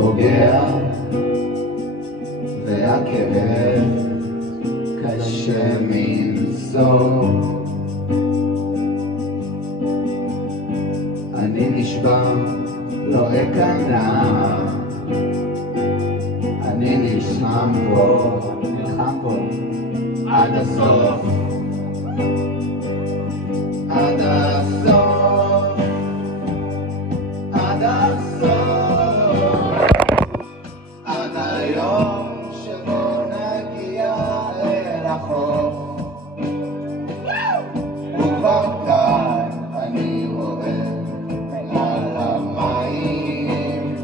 פוגע והכאב קשה מנשוא. אני נשבע, לא אכנע, אני נלחם פה עד הסוף, עד הסוף, עד הסוף, עד היום שבו נגיע אל החוף. וכבר כאן אני רואה על המים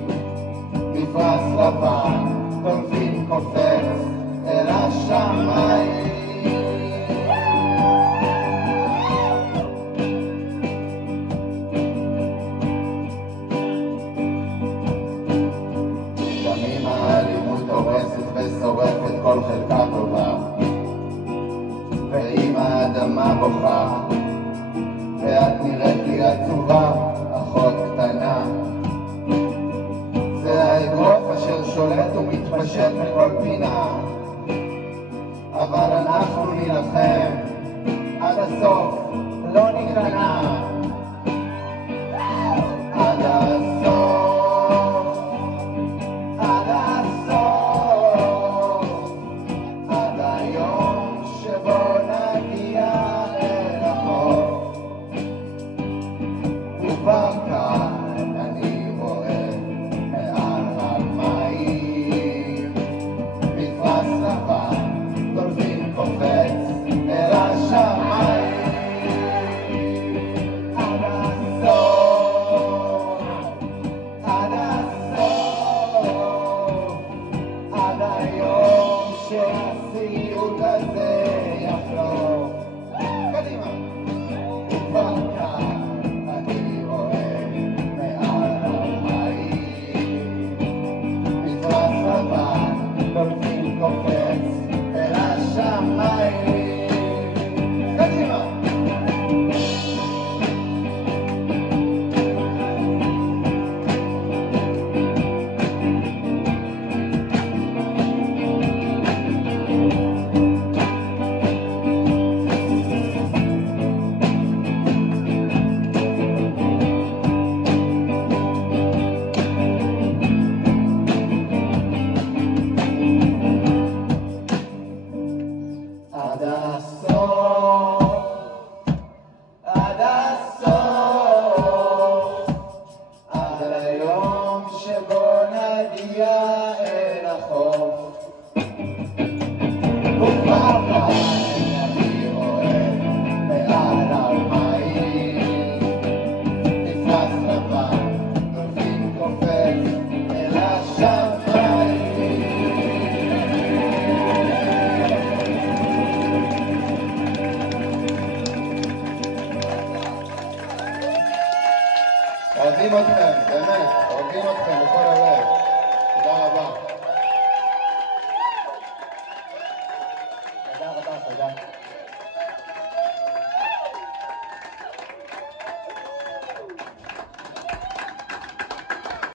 מפרש לבן, דולפין קופץ אל השמיים. ימים האלימות הורסת ושורפת כל חלקה טובה, ואם האדמה בוכה ואת נראית לי עצובה, אחות קטנה, זה האגרוף אשר שולט ומתפשט בכל פינה, אבל אנחנו נילחם עד הסוף, לא ניכנע. עד הסוף, עד הסוף, עד היום שבו נגיע אל החוף. וכבר כאן אני רואה מעל המים מפרש לבן, דולפין קופץ אל השמיים. עד הסוף, עד הסוף, עד היום שהסיוט הזה יחלוף. קדימה. וכבר כאן אני רואה מעל המים מפרש לבן, דולפין קופץ אל השמיים. קדימה. עד הסוף, עד הסוף, עד היום שבו נגיע אל החוף.